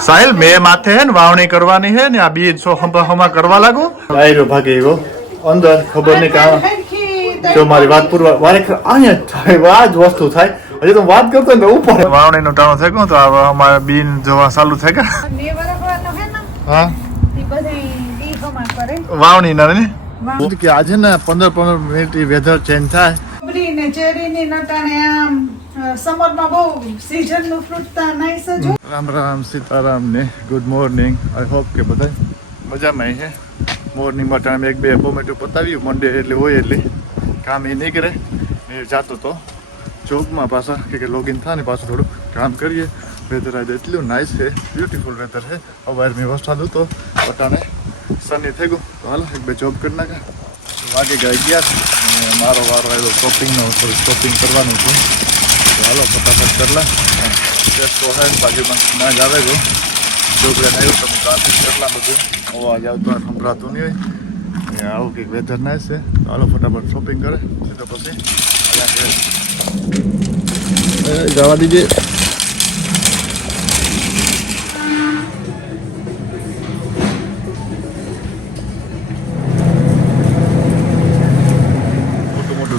સાહિલ મેં માથે હે ને વાવણી કરવાની હે ને આ બીજ સો હમા કરવા લાગો આયરો ભાગે એવો અંદર ખબર નહીં કામ તો મારી વાત પૂરવા વારે અહીંયા થાય આ જ વસ્તુ થાય હજી તો વાત કરતો ને ઉપર વાવણી નો ટાણો થઈ ગયો તો અમારે બીન જોવા ચાલુ થઈ ગયા હા વાવણી ના ને કે આજે ને 15 મિનિટ વેધર ચેન્જ થાય ને ચેરીની નટાણે આમ સમરમાં બહુ સીઝન નું ફ્રૂટ તા નાઈસ જ રામ રામ સીતારામ ને ગુડ મોર્નિંગ આઈ હોપ કે બધા મજામાં છે મોર્નિંગ માં ટાઈમ એક બે ટોમેટો પતાવ્યું મંડે એટલે હોય એટલે કામ એ નીકળે ને જાતો તો જોબમાં પાછા કે લોગિન થાય ને પાછું થોડું કામ કરીએ વેધર આજે એટલું નાઇસ છે બ્યુટીફુલ વેધર છે હવે મેં વરસાદ હતો પટાણે સની થઈ ગયું તો હાલો એક બે જોબ કરી નાખે વાગે ગયા 11 મારો વારો આવ્યો શોપિંગનો થોડું શોપિંગ કરવાનું હતું તો હાલો ફટાફટ કરલા ટેસ્ટો હે બાજુમાં ના જ આવે ગયો છોકરાને આવ્યું તમે ટ્રાફિક કેટલા બધું અવાજ આવતો સંભળાતું નહીં હોય આવું કંઈક વેધર નાઇસ છે તો હાલો ફટાફટ શોપિંગ કરે તો પછી જવા દીજે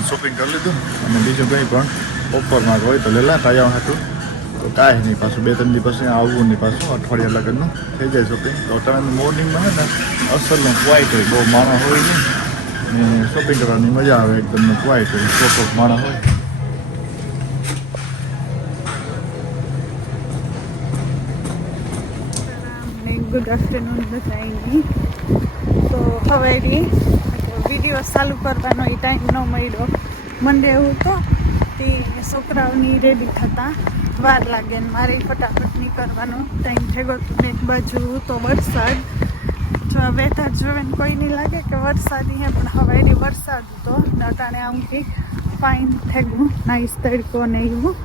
શોપિંગ કરી લીધું અને બીજું કંઈ પણ ઓફરમાં હોય તો લેલા કાયા હતું તો કાંઈ નહીં પાછું 2-3 દિવસ પછી આવવું નહીં પાછું અઠવાડિયા લગનનું થઈ જાય શોપિંગ તો તમે મોર્નિંગમાં છે ને અસલનું ક્વાઇટ હોય બહુ માણસ હોય નહીં ને શોપિંગ કરવાની મજા આવે એકદમ ક્વાઇટ હોય ચોખ્ખો માણસ હોય ગુડ આફ્ટરનૂન બધાની તો હવે વિડીયો ચાલુ કરવાનો એ ટાઈમ ન મળ્યો મંડે એવું તો તે છોકરાઓની રેડી થતા વાર લાગે ને મારે ફટાફટ નીકળવાનો ટાઈમ થઈ ગયો તો એક બાજુ તો વરસાદ જો વેધર જોવે ને કોઈ નહીં લાગે કે વરસાદી હે પણ હવે એની વરસાદ હતો અટાણે આમ કંઈક ફાઇન થઈ ગયું નાઈસ તડકો ને એવું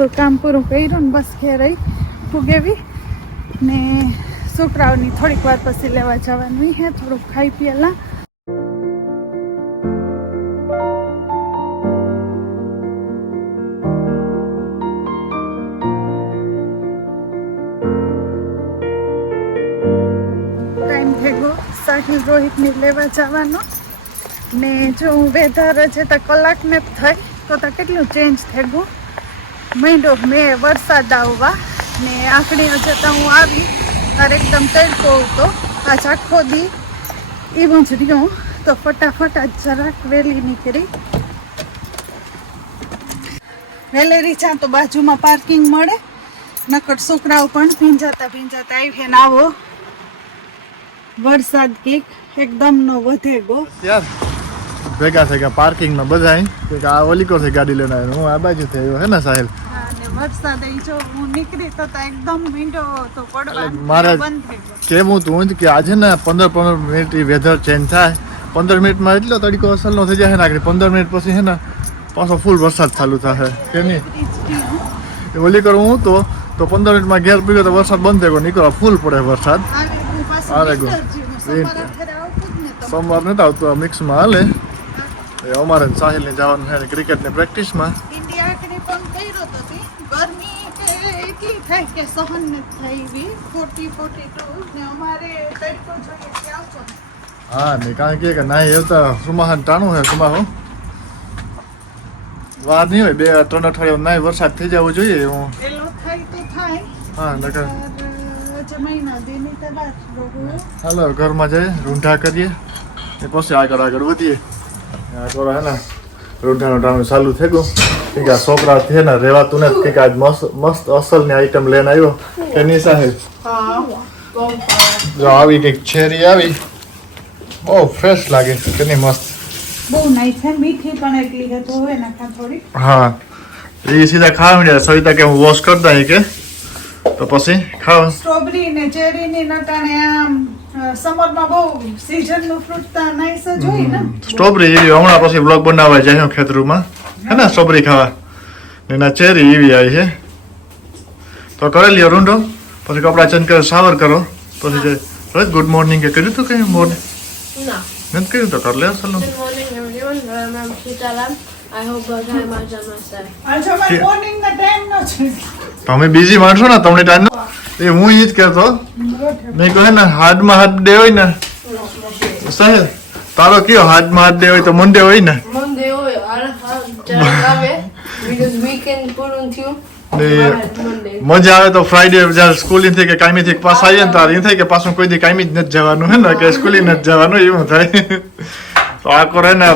તો કામ પૂરું કર્યું ને બસ ઘેર ફૂગેવી ને છોકરાઓની થોડીક વાર પછી લેવા જવાનું હે થોડુંક ખાઈ પીએલા સાહિલ રોહિતને લેવા જવાનો ને જો હું વેધર છે તો કલાકને થઈ તો કેટલું ચેન્જ થઈ ગયું મહિનો મેં વરસાદ આવવા ને આખડી જતા હું આવી ત્યારે એકદમ તડકો હતો આજ આખો દી એવું જ રહ્યું તો ફટાફટ આજ જરાક વહેલી નીકળી વેલેરી ચા તો બાજુમાં પાર્કિંગ મળે નકર છોકરાઓ પણ ભીંજાતા આવી ને આવો વરસાદ કઈક એકદમ નો વધે ગો યાર ભેગા થઈ ગયા પાર્કિંગમાં બધા કે આ ઓલી કોસે ગાડી લઈને આવ્યો હું આ બાજુ થી આવ્યો હે ને સાહેલ અને વરસાદ અહીં જો હું નીકળી તો એકદમ વિન્ડો તો પડવા મારે બંધ થઈ ગયો કેવું તું કે આજે ને 15 મિનિટ વેધર ચેન્જ થાય 15 મિનિટમાં એટલો તડકો અસલનો થઈ જાય ને 15 મિનિટ પછી હે ને પાછો ફૂલ વરસાદ ચાલુ થાય કે નહીં ઓલી કરું હું તો 15 મિનિટમાં ઘેર પીગો તો વરસાદ બંધ થઈ ગયો નીકળો ફૂલ પડે વરસાદ અરે ગો સોમવાર નથી આવતો મિક્સમાં હાલે અમારે સાહિલને જવાનું છે ક્રિકેટની પ્રેક્ટિસમાં ઇન્ડિયા પણ કર્યો તો ગરમી એટલી થાય કે સહન નથી થઈ 40-42 ને અમારે તડકો જોઈએ કે આવતો હા ને કારણ કે ના એ તો સુમાહન ટાણું છે સુમાહો વાર નહીં હોય 2-3 અઠવાડિયા ના વરસાદ થઈ જવો જોઈએ એવું એલો થાય તો થાય હા નકર મહિના દેની તો વાત હાલો ઘરમાં જઈએ રૂંઢા કરીએ એ પછી આગળ વધીએ આગળ હે ને રૂંઢાનું ટાણું ચાલુ થઈ ગયું કે આ છોકરા છે ને રહેવાતું ને કંઈક આજ મસ્ત અસલની આઈટમ લઈને આવ્યો એની સાથે જો આવી કંઈક છેરી આવી બહુ ફ્રેશ લાગે કે નહીં મસ્ત બહુ નાઈસ છે મીઠી પણ એટલી છે તો હવે નાખા થોડી હા એ સીધા ખાવા મળ્યા સવિતા કે હું વોશ કરતા કે તો પછી ખાવ સ્ટ્રોબેરી ને ચેરી ની નટાણે આમ સમરમાં બહુ સીઝન નું ફ્રૂટ તા નાઈસ જ હોય ને સ્ટ્રોબેરી એવી હમણાં પછી બ્લોગ બનાવવા જાય ખેતરમાં હે ને સ્ટ્રોબેરી ખાવા ને ના ચેરી એવી આવી છે તો કરી લ્યો રૂંઢો પછી કપડા ચેન્જ કરો શાવર કરો પછી જાય રોજ ગુડ મોર્નિંગ કે કર્યું તું કઈ મોર્નિંગ ના નથી કર્યું તો કર લે સલો good morning everyone ma'am Sitaram I hope બધા મજામાં છે. આજે અમારે મોર્નિંગ ના ટાઈમ નો છે. તમે બીજી માણસો ને તમને ટાઈમ એ હું ઈ જ કહેતો મેં કહે ને હાથમાં હાથ ડે હોય ને સાહેબ તારો કયો હાથમાં હાથ ડે હોય તો મંડે હોય ને Monday હોય જરાક આવે because weekend પૂરું થયું. ને Monday. મજા આવે તો ફ્રાઈડે જ્યારે સ્કૂલિંગ થી કે કાયમી થી પાછા આવીએ ને ત્યારે એ થાય કે પાછું કોઈ દી કાયમી જ નથી જવાનું હે ને કે સ્કૂલિંગ નથી જવાનું એવું થાય તો આ કરે ને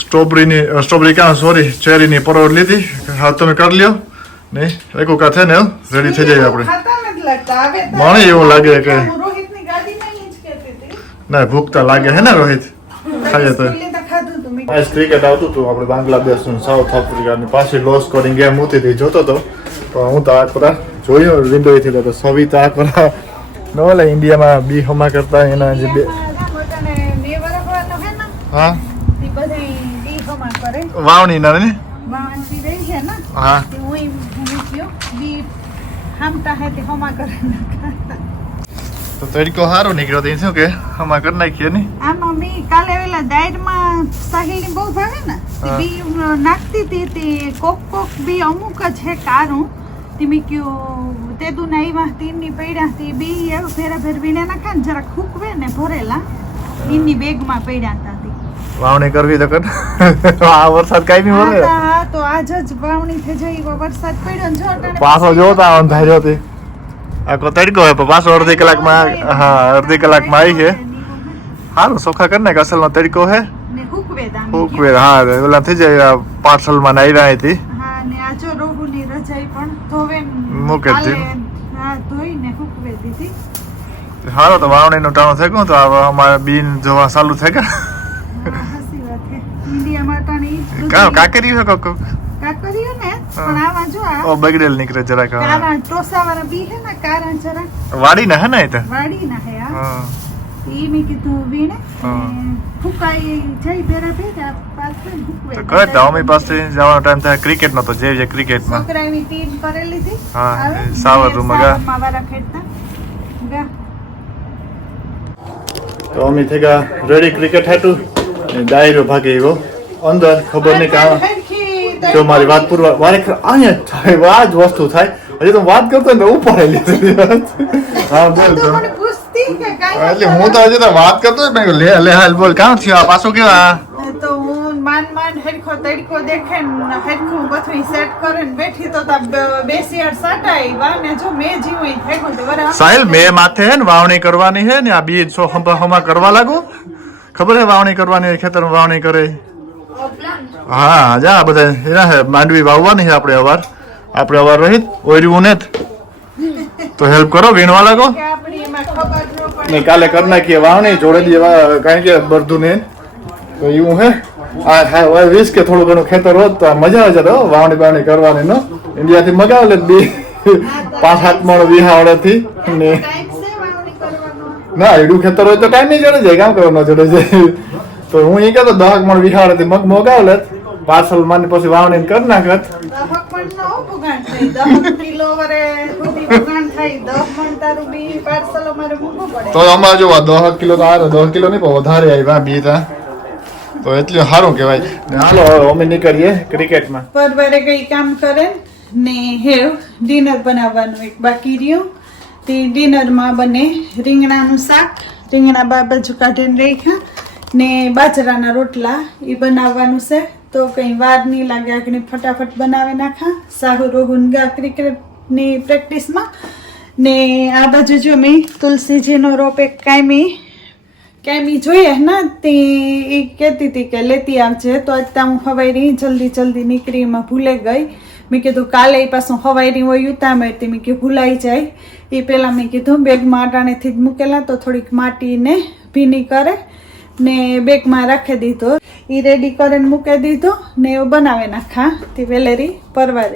સ્ટ્રોબેરી કાં સોરી ચેરીની પરોડ લીધી હા તમે કરી લ્યો ને એક વખત છે ને રેડી થઈ જાય આપણે ખાતા નથી લાગતા આવે તો મને એવું લાગે કે હું રોહિતની ગાડીમાં ઈ જ કહેતી હતી. ના ભૂખતા લાગે હે ને રોહિત ખાઈએ તો સ્કૂલે તો ખાધું હતું મેં. આજ ક્રિકેટ આવતું હતું આપણે બાંગ્લાદેશનું સાઉથ આફ્રિકાની પાછી લોસ સ્કોરિંગ ગેમ હતી તે જોતો હતો પણ હું તો આ ખરા જોયો વિન્ડોથી તો સવિતા આ ખરા ન ઓલે ઇન્ડિયામાં બી હમા કરતા એના જે બે હા ઈ બધી ઈ હમા કરે વાવણી ના ને વાંચી રહી છે ને હા તે હું ઈ મૂક્યો બી હામટા હે તે હમા કરે તો તડકો સારો નીકળ્યો તો શું કે હમા કરી નાખીએ ને આમાં મેં કાલે વેલા દાયરમાં સાહિલની બહુ ભાવે ને તે હા. બી નાખતી હતી તે કોક બી અમુક જ છે કારું તે મેં કયું તે દુ નાઈવા તીનની પડ્યા તે બી એવું ફેરા ફેર વીણે નાખા ને જરાક હુકવે ને ભરેલા ઈની બેગમાં પડ્યા હતા તે. વાવણી કરવી તો કર આ વરસાદ કાંઈ નહીં વરે હા તો આજ જ વાવણી થઈ જઈ વરસાદ પડ્યો ને જો અટાણે પાછો જોતા અંધાર્યો હતી આખો તડકો હોય પણ પાછો અડધી કલાકમાં હા અડધી કલાકમાં આવી છે સારું ચોખ્ખા કરી નાખ અસલનો તડકો હે ને હુકવે દામ ફૂકવે હા ઓલા થઈ જાય પાર્સલમાં નાઈ રહી હતી હા ને આ જો રોહુની રજાઈ પણ ધોવે ને મૂકે જ કાલે દીધી. હા ધોઈને હુકવે દીધી સારો તો વાવણીનું ટાણું થઈ ગયું તો હવે અમારે બીન જોવા ચાલુ થઈ ગયા હા, હાચી વાત છે. ઇન્ડિયામાં અટાણે ઈ જ બધું કાકરી છે કોક કાકરીઓ ને પણ આમાં જો આ ઓ બગડેલ નીકળે જરાક કારા ટોસાવાળા બી હે ને કારા જરા વાડી ના હે ને એ તો વાડી ના હે આ હા ઈ મેં કીધું વીણે હા. ફૂકાઈ જઈ ભેરા ભેરા પાછળ ફૂકવે તો કહે તો અમે પાસે જવાનો ટાઈમ થાય ક્રિકેટનો તો જે ક્રિકેટમાં છોકરાની ટીમ કરેલી હતી હા, આવે, એ સાવર રૂમમાં ગયા. સાવરમાં વાળા ખેડતા ગયા તો અમે થઈ ગયા રેડી ક્રિકેટ હાટું ડાયરો ભાગી આવ્યો અંદર ખબર નહીં કાં જો મારી વાત પૂરવા મારે અહીંયા થાય આ જ વસ્તુ થાય હજી તો વાત કરતો ને ઉપર હા બોલ તો મને પૂછતી કે કાંઈ એટલે હું તો હજી તો વાત કરતો જ મેં કીધું, લે હાલ બોલ કાં થયું આ પાછું કેવા તો હું માંડ હેડખો તડકો દેખે ને હેડખું બધું સેટ કરે ને બેઠી તો તા બેસી અડ સાટાઈ વાને જો મે જીવું થઈ ગયું તો બરાબર સાહેલ મેં માથે હે ને વાવણી કરવાની હે ને આ બીજ સો હમા કરવા લાગુ ખબર હે વાવણી કરવાની હોય, ખેતરમાં વાવણી કરે હા જા બધા એના હે માંડવી વાવવાની છે આપણે અવાર રહી ઓર્યું ને તો હેલ્પ કરો વીણવા લાગો કે આપણી એમાં ખબર ન પડે ને કાલે કરી નાખીએ વાવણી જોડે દેવા કારણ કે બધું ને તો એવું હે આ હા વીસ કે થોડું ઘણું ખેતર હોત તો મજા આવે છે વાવણી બાવણી કરવાની નો ઇન્ડિયાથી મગાવે લે બી 5-7 મણ વિહાવડેથી ને ટાઈમ છે વાવણી કરવાનો ના એડું ખેતર હોય તો ટાઈમ નહીં જડે જાય કામ કરવાનો જડે જાય તો હું એ કહેતો 10 મણ વિહાવડેથી મગ મગાવ લેત પાર્સલ માં પછી વાવણી કરી નાખત 10 મણ નો ઉગાણ થઈ 10 કિલો વરે સુધી ઉગાણ થઈ 10 મણ તારું બી પાર્સલ અમારે મૂકવું પડે તો અમારે જો 10 કિલો તો આવે 10 કિલો નહીં પણ વધારે આવ્યા બી તા તો એટલે સારું કહેવાય ને હાલો હવે અમે નીકળીએ ક્રિકેટમાં પરવારે કઈ કામ કરે ને હેવ ડિનર બનાવવાનું એક બાકી રહ્યું તે ડિનરમાં બને રીંગણાનું શાક રીંગણા બાજુ કાઢીને રાખ્યા ને બાજરાના રોટલા એ બનાવવાનું છે તો કંઈ વાર નહીં લાગે આગળ ફટાફટ બનાવી નાખા સાહુ રોહુનગા ક્રિકેટની પ્રેક્ટિસમાં ને આ બાજુ જો મેં તુલસીજીનો રોપ એક કાયમી જોઈએ ને તે એ કહેતી હતી કે લેતી આવજે તો અત્યારે હું હવાઈ જલ્દી નીકળી એમાં ભૂલે ગઈ મેં કીધું કાલે પાછું હવાઈ હોય ઉતામળતી મેં કીધું ભૂલાઈ જાય એ પહેલાં મેં કીધું બેગમાં અટાણેથી જ મૂકેલા તો થોડીક માટીને ભીની કરે ને બેગમાં રાખી દીધો એ રેડી કરીને મૂકી દીધો ને એવું બનાવી નાખા તે વેલેરી પરવારે